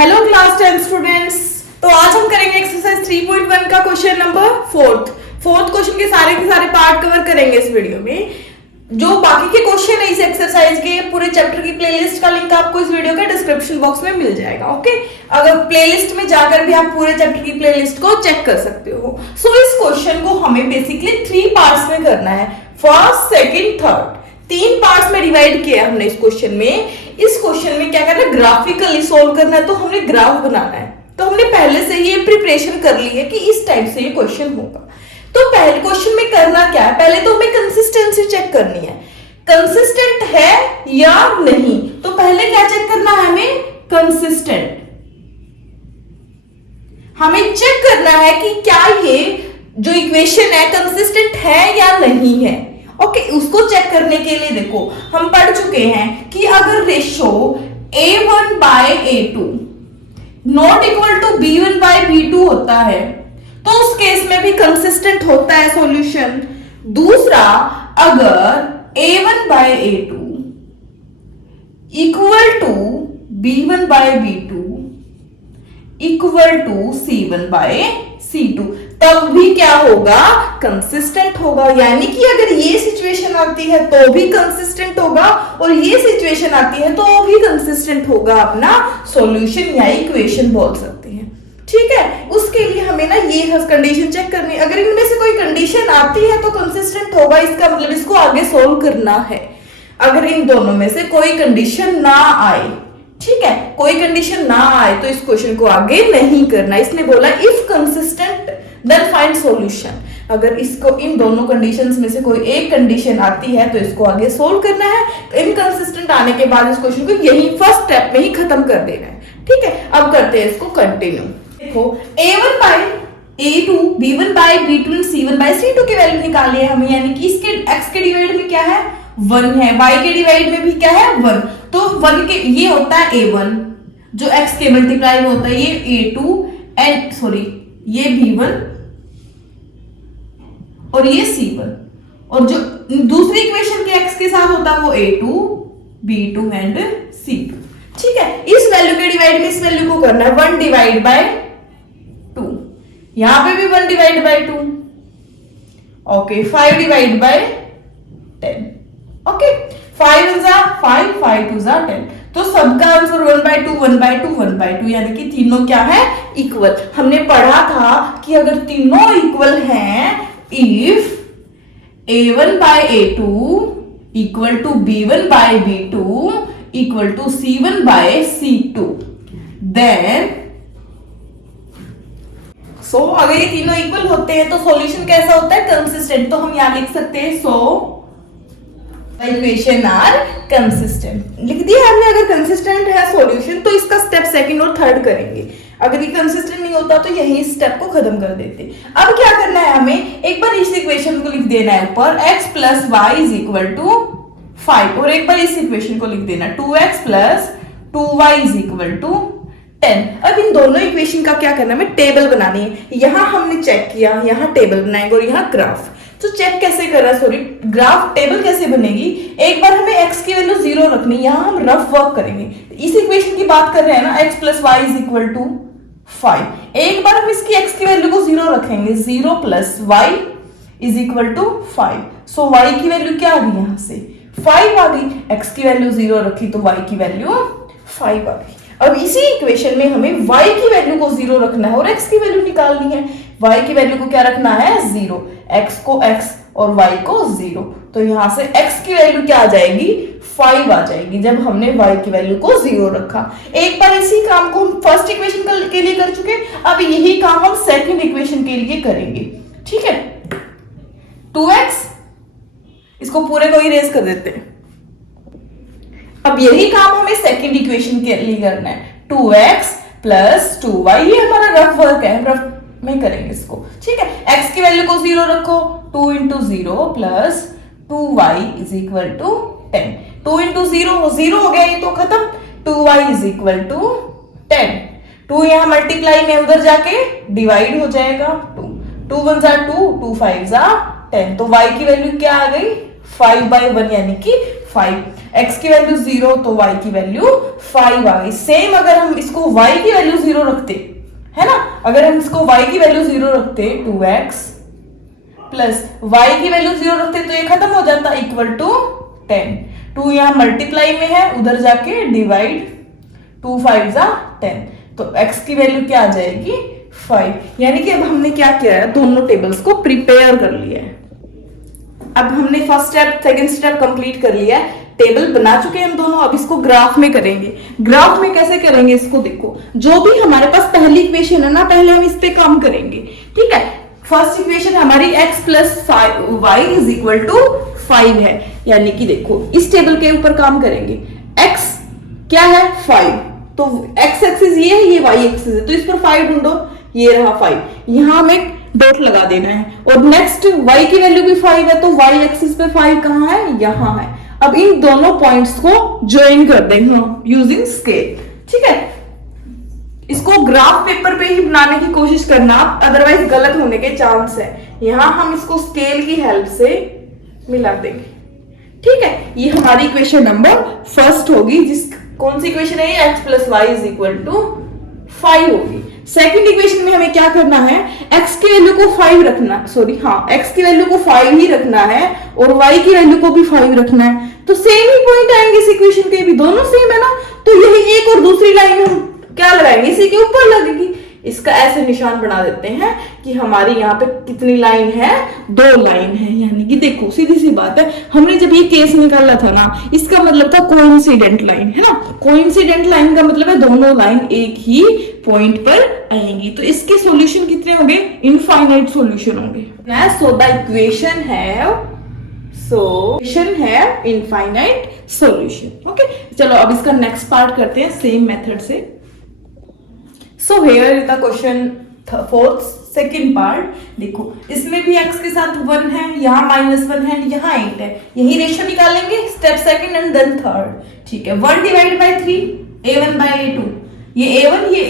Hello class 10 students. तो आज हम करेंगे एक्सरसाइज 3.1 का क्वेश्चन नंबर फोर्थ क्वेश्चन के सारे पार्ट कवर करेंगे इस वीडियो में। जो बाकी के क्वेश्चन है इस एक्सरसाइज के पूरे चैप्टर की प्लेलिस्ट का लिंक आपको इस वीडियो के डिस्क्रिप्शन बॉक्स में मिल जाएगा। ओके, अगर प्लेलिस्ट में जाकर भी आप पूरे चैप्टर की प्लेलिस्ट को चेक कर सकते हो। सो इस क्वेश्चन को हमें बेसिकली 3 पार्ट्स में करना है, फर्स्ट सेकंड थर्ड। 3 पार्ट्स में डिवाइड किया हमने इस क्वेश्चन में। इस क्वेश्चन में क्या करना है, ग्राफिकली सोल्व करना है, तो हमने ग्राफ बनाना है। तो हमने पहले से ये प्रिपरेशन कर ली है कि इस टाइप से ये क्वेश्चन होगा। तो पहले क्वेश्चन में करना क्या है, पहले तो हमें कंसिस्टेंसी चेक करनी है, कंसिस्टेंट है या नहीं। तो पहले क्या चेक करना है हमें, कंसिस्टेंट। हमें चेक करना है कि क्या ये जो इक्वेशन है कंसिस्टेंट है या नहीं है। ओके, उसको चेक करने के लिए देखो हम पढ़ चुके हैं कि अगर ratio a1 by a2 not equal to b1 by b2 होता है तो उस केस में भी कंसिस्टेंट होता है सॉल्यूशन। दूसरा, अगर a1 by a2 equal to b1 by b2 equal to c1 by c2 तब भी क्या होगा, कंसिस्टेंट होगा। यानी कि अगर ये सिचुएशन आती है तो भी कंसिस्टेंट होगा और ये सिचुएशन आती है तो भी कंसिस्टेंट होगा। अपना सॉल्यूशन या इक्वेशन बोल सकते हैं। ठीक है, उसके लिए हमें ना ये कंडीशन चेक करनी है। अगर इनमें से कोई कंडीशन आती है तो कंसिस्टेंट होगा, इसका मतलब इसको आगे सोल्व करना है। अगर इन दोनों में से कोई कंडीशन ना आए, ठीक है, कोई कंडीशन ना आए तो इस क्वेश्चन को आगे नहीं करना। इसने बोला if consistent then find solution. अगर इसको इन दोनों कंडीशंस में से कोई एक कंडीशन आती है तो इसको आगे सोल्व करना है। तो इनकंसिस्टेंट आने के बाद इस क्वेश्चन को यही फर्स्ट स्टेप में ही खत्म कर देना है। ठीक है, अब करते हैं इसको कंटिन्यू। देखो a1 by a2 b1 by b2 और c1 बाय c2 की वैल्यू निकाली है हमें। यानी कि इसके x के डिवाइड में क्या है, 1 है, y के डिवाइड में भी क्या है, 1। तो 1 के ये होता है a1 जो x के मल्टीप्लाई में होता है, ये a2 एंड सॉरी ये b1 और ये c1, और जो दूसरी इक्वेशन के x के साथ होता है वो a2 b2 एंड c2। ठीक है, इस वैल्यू के डिवाइड में इस वैल्यू को करना है 1 डिवाइड बाय 2, यहां पे भी 1 divide by 2। Okay, 5 divide by 10। Okay, 5 1 जा 5, 5 2 जा 10। तो सबका आंसर 1 बाय 2 1 बाय 2 1 बाय 2, यानी कि तीनों क्या है, इक्वल। हमने पढ़ा था कि अगर तीनों इक्वल हैं, if a1 by a2 equal to b1 by b2 equal to c1 by c2, then अगर ये तीनों इक्वल होते हैं तो सॉल्यूशन कैसा होता है, कंसिस्टेंट। तो हम यहां लिख सकते हैं इक्वेशन आर कंसिस्टेंट। लिख दिया हमने। अगर कंसिस्टेंट है सॉल्यूशन तो इसका स्टेप सेकंड और थर्ड करेंगे। अगर ये कंसिस्टेंट नहीं होता तो यही स्टेप को खत्म कर देते। अब क्या करना है हमें, एक बार इस इक्वेशन को लिख देना है ऊपर x plus Y is equal to 5, और एक बार इस इक्वेशन को लिख देना 2x plus 2y is equal to 10। अब इन दोनों इक्वेशन का क्या करना है, हमें टेबल बनानी है। यहां हमने चेक किया, यहां टेबल बनाएंगे और यहां ग्राफ। तो चेक कैसे कर रहा है, सॉरी ग्राफ टेबल कैसे बनेगी। एक बार हमें x की वैल्यू 0 रखनी, यहां हम रफ वर्क करेंगे। इस इक्वेशन की बात कर रहे हैं ना, x plus Y is equal to 5। एक बार हम इसकी x की वैल्यू को 0 रखेंगे, 0 plus Y is equal to 5। So y की वैल्यू क्या आ गई, यहां से 5 आ गई। x की वैल्यू 0 रखी तो y की वैल्यू 5 आ गई। अब इसी इक्वेशन में हमें y की वैल्यू को 0 रखना है और x की वैल्यू निकालनी है। y की वैल्यू को क्या रखना है, 0, x को x और y को 0। तो यहां से x की वैल्यू क्या आ जाएगी, 5 आ जाएगी जब हमने y की वैल्यू को 0 रखा। एक बार इसी काम को हम फर्स्ट इक्वेशन के लिए कर चुके, अब यही काम हम सेकंड इक्वेशन के लिए करेंगे। ठीक है, 2x, इसको पूरे को इरेज कर देते हैं। अब यही काम हमें सेकंड इक्वेशन के लिए करना है, 2x प्लस 2y। ये हमारा रफ वर्क है, रफ में करेंगे इसको। ठीक है, x की वैल्यू को 0 रखो, 2 into 0 plus 2y is equal to 10। 2 into 0 हो गया, ये तो खत्म। 2y is equal to 10। 2 यहां मल्टीप्लाई में उधर जाके डिवाइड हो जाएगा, 2 1 जा 2, 2 5 जा 10। तो y की वैल्यू क्या आ गई, 5/1 यानी कि 5, x की वैल्यू 0 तो y की वैल्यू 5 आ गई। सेम अगर हम इसको y की वैल्यू 0 रखते, है ना, अगर हम इसको y की वैल्यू 0 रखते 2x प्लस y की वैल्यू 0 रखते तो ये खत्म हो जाता इक्वल टू 10। 2 यहाँ मल्टीप्लाई में है, उधर जाके डिवाइड, 2 5 जा 10, तो x की वैल्यू क्या आ जाएगी 5। यानी कि अब हमने क्या किया है, दोनों टेबल्स को प्रिपेयर कर लिया है। अब हमने first step second step complete कर लिया है, टेबल बना चुके हैं हम दोनों। अब इसको ग्राफ में करेंगे। ग्राफ में कैसे करेंगे इसको देखो, जो भी हमारे पास पहली इक्वेशन है ना, पहले हम इस पे काम करेंगे, ठीक है। फर्स्ट इक्वेशन हमारी x plus Y is equal to 5 है, यानी कि देखो इस टेबल के ऊपर काम करेंगे। x क्या है 5, तो x एक्सिस ये है, ये y एक्सिस है, तो इस पर 5 ढूंढो, ये रहा 5, यहां हमें डॉट लगा देना है। और नेक्स्ट y की वैल्यू भी 5 है, तो y एक्सिस पे 5 कहां है, यहां है। अब इन दोनों पॉइंट्स को ज्वाइन कर देंगे यूजिंग स्केल, ठीक है। इसको ग्राफ पेपर पे ही बनाने की कोशिश करना, अदरवाइज गलत होने के चांस है। यहां हम इसको स्केल की हेल्प से मिला देंगे, ठीक है। ये हमारी इक्वेशन नंबर फर्स्ट होगी, जिस कौन सी इक्वेशन है ये, x plus Y is equal to 5 होगी। सेकंड इक्वेशन में हमें क्या करना है, x की वैल्यू को 5 रखना, सॉरी हाँ, x की वैल्यू को 5 ही रखना है और y की वैल्यू को भी 5 रखना है, तो सेम ही पॉइंट आएंगे इस इक्वेशन के भी, दोनों सेम है ना, तो यही एक और दूसरी लाइन हम क्या लगाएंगे, इसी के ऊपर लगेगी। इसका ऐसे निशान बना देते हैं कि हमारी यहाँ पे कितनी लाइन है, 2 लाइन है। यानी कि देखो सीधी सी बात है, हमने जब ये केस निकाला था ना, इसका मतलब था कोइंसिडेंट लाइन, है ना। कोइंसिडेंट लाइन का मतलब है दोनों लाइन एक ही पॉइंट पर आएंगी। तो इसके सॉल्यूशन कितने होंगे, इनफाइनाइट सॉल्यूशन होंगे। सो द इक्वेशन है इनफाइनाइट सॉल्यूशन। ओके, चलो अब इसका नेक्स्ट पार्ट करते हैं सेम मेथड से। So here is the question fourth second part। देखो इसमें भी x के साथ 1 है, यहाँ -1 है, यहाँ 8 है, यही रेशियो निकालेंगे step second and then third, ठीक है। 1 divide by 3, a1 by a2, ये a1 ये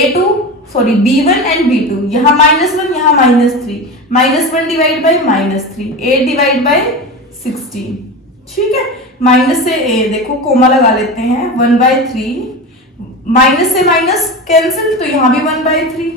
a2 sorry b1 and b2, यहाँ -1 यहाँ -3, -1 डिवाइड बाय -3, 8 डिवाइड बाय 16, ठीक है। माइनस से a देखो कोमा लगा लेते हैं, 1/3, माइनस से माइनस कैंसिल, तो यहाँ भी 1/3,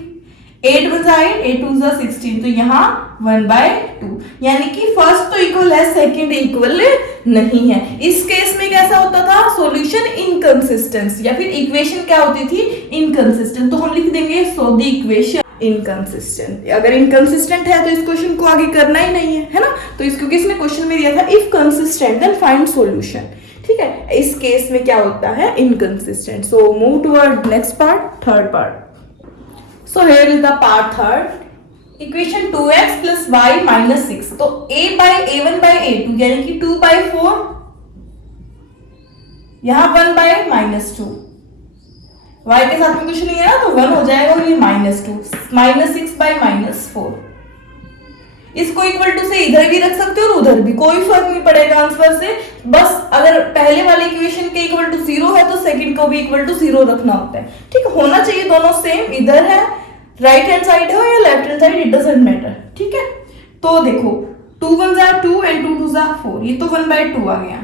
8 1 8, 8 2 16, तो यहाँ 1/2। यानी कि फर्स्ट तो इक्वल है, सेकंड इक्वल नहीं है। इस केस में कैसा होता था, सॉल्यूशन इनकंसिस्टेंट, या फिर इक्वेशन क्या होती थी, इनकंसिस्टेंट। तो हम लिख देंगे सो द इक्वेशन इनकंसिस्टेंट। अगर इनकंसिस्टेंट है तो इस क्वेश्चन को आगे करना ही नहीं है ना। तो क्योंकि इसमें क्वेश्चन में दिया था if consistent then find solution, ठीक है। इस केस में क्या होता है, inconsistent. So move toward next part, third part. So here is the part third, equation 2x plus y minus 6, तो a bye a1 by a2 यानी कि 2/4, यहां 1 बाय -2, y के साथ में कुछ नहीं है ना, तो 1 हो जाएगा, और ये -2, -6 बाय -4। इसको इक्वल टू से इधर भी रख सकते हो और उधर भी, कोई फर्क नहीं पड़ेगा आंसर से। बस अगर पहले वाले इक्वेशन के इक्वल टू 0 है तो सेकंड को भी इक्वल टू 0 रखना होता है, ठीक है। होना चाहिए दोनों सेम, इधर है राइट हैंड साइड है या left hand side, it doesn't matter, ठीक है। तो देखो 2 1 2 एंड 2 2 4, ये तो 1/2 आ गया,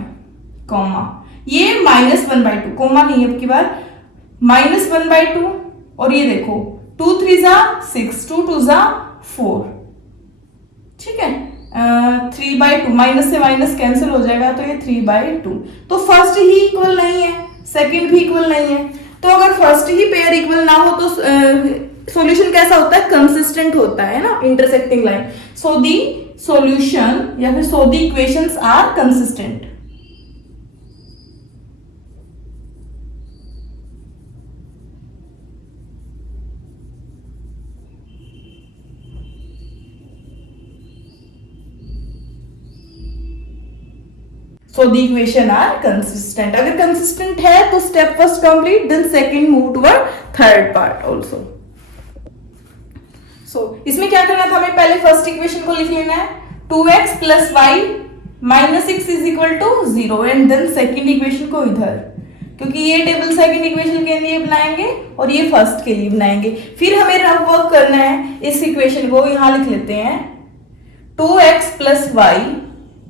कॉमा, ये -1/2, कॉमा नहीं है अब की बार, -1/2, और ये देखो 2 3 6, 2 2 4, ठीक है। 3/2, माइनस से माइनस कैंसिल हो जाएगा, तो ये 3/2। तो फर्स्ट ही इक्वल नहीं है, सेकंड भी इक्वल नहीं है। तो अगर फर्स्ट ही पेयर इक्वल ना हो तो सॉल्यूशन कैसा होता है, कंसिस्टेंट होता है ना, intersecting line. So the solution या फिर so the equations are consistent. So the equation are consistent. अगर consistent है तो step first complete, then second move toward third part also. So इसमें क्या करना था हमें, पहले फर्स्ट इक्वेशन को लिख लेना है, 2x plus y minus 6 is equal to 0, and then second equation को इधर, क्योंकि ये टेबल सेकेंड इक्वेशन के लिए बनाएंगे और ये फर्स्ट के लिए बनाएंगे। फिर हमें रफ वर्क करना है, इस इक्वेशन को यहां लिख लेते हैं, 2x plus Y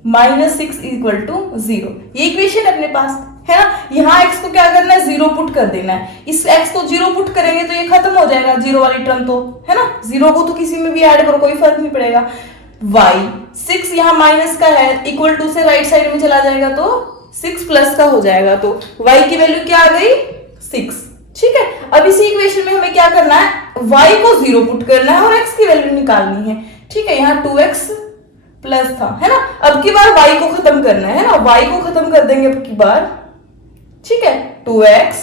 -6 equal to 0। ये इक्वेशन अपने पास है ना। यहाँ x को क्या करना है, 0 पुट कर देना है। इस x को 0 पुट करेंगे तो ये खत्म हो जाएगा, 0 वाली टर्म तो है ना। 0 को तो किसी में भी ऐड करो, कोई फर्क नहीं पड़ेगा। y 6 यहाँ माइनस का है, इक्वल टू से राइट साइड में चला जाएगा तो 6 प्लस का हो जाएगा, तो y की वैल्यू क्या आ गई, 6। ठीक है, अब इसी इक्वेशन में हमें क्या करना है, y को 0 पुट करना है और x की वैल्यू निकालनी है। ठीक है, यहाँ 2x प्लस था है ना। अब की बार y को खत्म करना है ना, y को खत्म कर देंगे अब की बार। ठीक है, 2x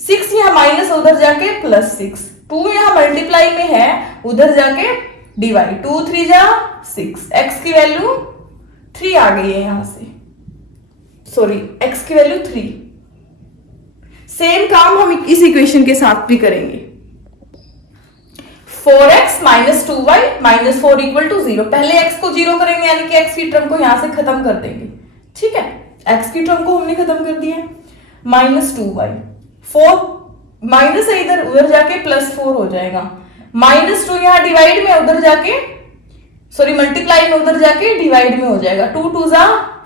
6 यहाँ माइनस, उधर जाके +6, 2 यहाँ मल्टीप्लाई में है, उधर जाके डिवाइड, 2 3 जा 6, x की वैल्यू 3 आ गई है यहां से, सॉरी x की वैल्यू 3। सेम काम हम इस इक्वेशन के साथ भी करेंगे। 4x minus 2y minus 4 equal to 0। पहले x को 0 करेंगे, यानी कि x की टर्म को यहां से खत्म कर देंगे। ठीक है, x की टर्म को हमने खत्म कर दिया है। -2y, 4 माइनस है इधर, उधर जाके +4 हो जाएगा। -2 यहाँ डिवाइड में, उधर जाके सॉरी मल्टीप्लाई में, उधर जाके डिवाइड में हो जाएगा। 2 2 जा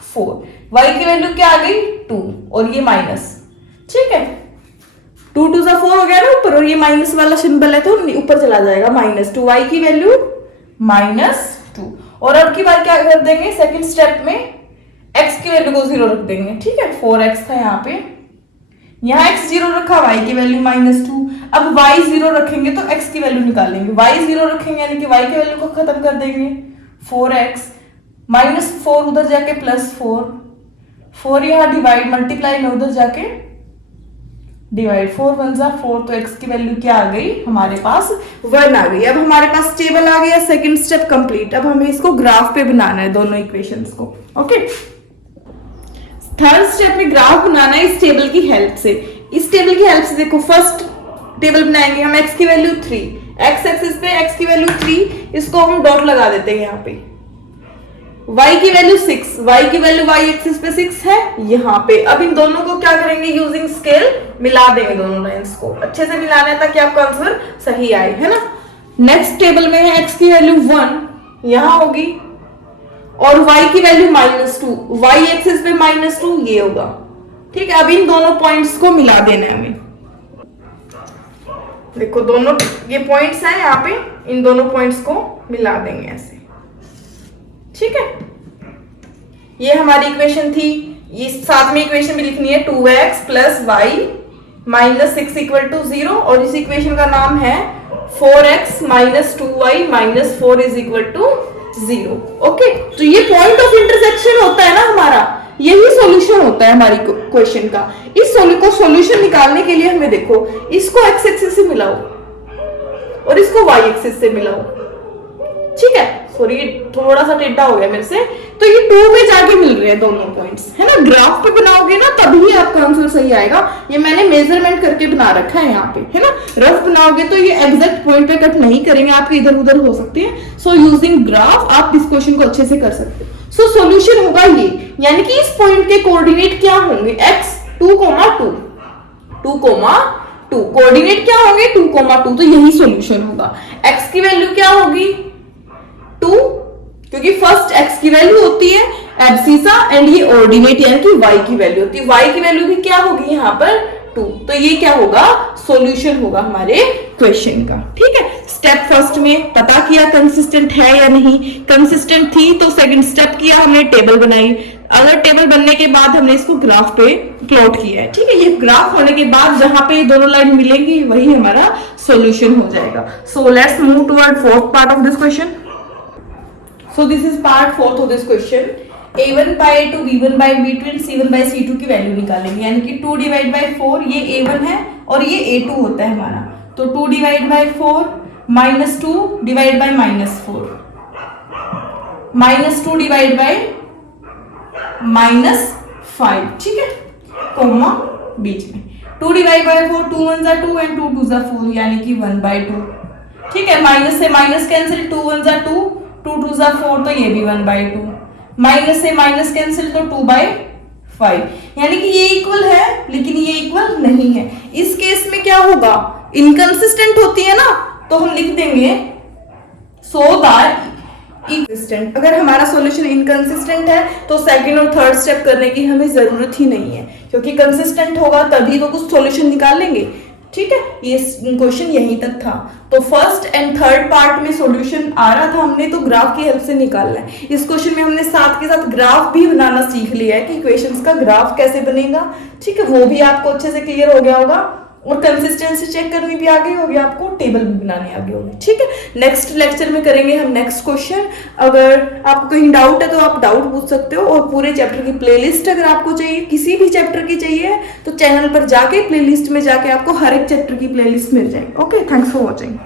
4, y की वैल्यू क्या आ गई 2, और ये माइनस। ठीक है, 2 2 जा 4 हो गया ना ऊपर, और ये माइनस वाला सिंबल है तो ऊपर चला जाएगा -2, y की वैल्यू -2। और अब की बार क्या कर देंगे, सेकंड स्टेप में x की वैल्यू को 0 रख देंगे। ठीक है, 4x था यहाँ पे, यहाँ x 0 रखा, y की वैल्यू -2। अब y 0 रखेंगे तो x की वैल्यू निकालेंगे, y 0 रखेंगे यानी कि y की वैल्यू को खत्म कर देंगे। 4x -4 उधर जाके +4, 4 यहाँ डिवाइड मल्टीप्लाई में, उधर जाके डिवाइड, 4 1 जा 4, तो x की वैल्यू क्या आ गई हमारे पास, 1 आ गई। अब हमारे पास टेबल आ गया, सेकंड स्टेप कंप्लीट। अब हमें इसको ग्राफ पे बनाना है, दोनों इक्वेशंस को। ओके, थर्ड स्टेप में ग्राफ बनाना है इस टेबल की हेल्प से। इस टेबल की हेल्प से देखो, फर्स्ट टेबल बनाएंगे हम, x की वैल्यू 3, x एक्सिस पे x की वैल्यू 3, इसको हम डॉट लगा देते हैं यहाँ पे। y की वैल्यू 6, y की वैल्यू y एक्सिस पे 6 है यहाँ पे। अब इन दोनों को क्या करेंगे, यूजिंग स्केल मिला देंगे दोनों लाइंस को, अच्छे से मिलाना है ताकि आपका आंसर सही आए, है ना। नेक्स्ट टेबल में है x की वैल्यू 1 यहाँ होगी, और y की वैल्यू -2, y एक्सिस पे -2 ये होगा। ठीक है, अब इन दोनों पॉइंट्स को मिला देना है हमें। देखो दोनों ये पॉइंट्स हैं यहाँ पे, इन दोनों पॉइंट्स को मिला देंगे ऐसे। ठीक है, ये हमारी इक्वेशन थी। ये साथ में इक्वेशन भी लिखनी है, 2x plus y minus 6 equal to 0, और इस इक्वेशन का नाम है 4x minus 2y minus 4 is equal to 0। Okay, तो ये पॉइंट ऑफ इंटरसेक्शन होता है ना हमारा, यही सॉल्यूशन होता है हमारी क्वेश्चन का। इस सॉल्यूशन निकालने के लिए हमें देखो, इसको x एक्सिस से मिलाओ और इसको y एक्सिस से मिलाओ। ठीक है, सॉरी थोड़ा सा टेढ़ा हो गया मेरे से, तो ये 2 में जाके मिल रहे हैं दोनों पॉइंट्स, है ना। ग्राफ पे बनाओगे ना तभी आपका आंसर सही आएगा। ये मैंने मेजरमेंट करके बना रखा है यहाँ पे, है ना। रफ बनाओगे तो ये एग्जैक्ट पॉइंट पे कट नहीं करेंगे, आपके इधर उधर हो सकते हैं। सो यूजिंग ग्राफ आप इस क्वेश्चन को अच्छे से कर सकते हो। सो सॉल्यूशन होगा ये, यानी कि इस पॉइंट के कोऑर्डिनेट क्या होंगे, x 2, 2, 2, कोऑर्डिनेट क्या होंगे 2, 2, तो यही सॉल्यूशन होगा। x की वैल्यू क्या होगी 2, क्योंकि फर्स्ट x की वैल्यू होती है एब्सिसा, एंड ये ऑर्डिनेट यानी कि y की वैल्यू होती है। y की वैल्यू भी क्या होगी यहाँ पर 2, तो ये क्या होगा, सॉल्यूशन होगा हमारे क्वेश्चन का। ठीक है, स्टेप फर्स्ट में पता किया कंसिस्टेंट है या नहीं, कंसिस्टेंट थी तो सेकंड स्टेप किया हमने, टेबल बनाई। अगर टेबल बनने के बाद हमने इसको ग्राफ पे प्लॉट किया है। ठीक है, ये ग्राफ होने के बाद जहां पे दोनों लाइन मिलेंगी वही हमारा सॉल्यूशन हो जाएगा। So let's move toward fourth part of this question. So this is part 4th of this question. A1 by A2, B1 by B2 and C1 by C2 की वैल्यू निकालेंगे, यानी कि 2 डिवाइड बाई 4 ये A1 है और ये A2 होता है हमारा, तो 2 divide by 4 minus 2 divide by -4, -2 divide by -5। ठीक है, कोमा बीच में 2 डिवाइड बाई 4, 2 1 जा 2 एंड 2 2 जा 4, यानी कि 1/2। ठीक है, माइनस से माइनस कैंसिल, 2 1 जा 2, 2 2 जा 4, तो ये भी 1/2। माइनस से माइनस कैंसिल तो 2/5, यानी कि ये इक्वल है लेकिन ये इक्वल नहीं है। इस केस में क्या होगा, इनकंसिस्टेंट होती है ना, तो हम लिख देंगे सो दैट इनकंसिस्टेंट। अगर हमारा सॉल्यूशन इनकंसिस्टेंट है तो सेकंड और थर्ड स्टेप करने की हमें जरूरत ही नहीं है, क्योंकि कंसिस्टेंट होगा तभी वो कुछ सॉल्यूशन निकाल लेंगे। ठीक है, ये क्वेश्चन यहीं तक था। तो फर्स्ट एंड थर्ड पार्ट में सॉल्यूशन आ रहा था, हमने तो ग्राफ की हेल्प से निकालना है। इस क्वेश्चन में हमने साथ के साथ ग्राफ भी बनाना सीख लिया है कि इक्वेशंस का ग्राफ कैसे बनेगा। ठीक है, वो भी आपको अच्छे से क्लियर हो गया होगा, और कंसिस्टेंसी चेक करनी भी आ गई होगी आपको, टेबल भी बनानी आ गई होगी। ठीक है, नेक्स्ट लेक्चर में करेंगे हम नेक्स्ट क्वेश्चन। अगर आपको कहीं डाउट है तो आप डाउट पूछ सकते हो, और पूरे चैप्टर की प्लेलिस्ट अगर आपको चाहिए, किसी भी चैप्टर की चाहिए, तो चैनल पर जाके प्लेलिस्ट में जाके आपको हर एक चैप्टर की प्लेलिस्ट मिल जाएगी। Okay, thanks for watching.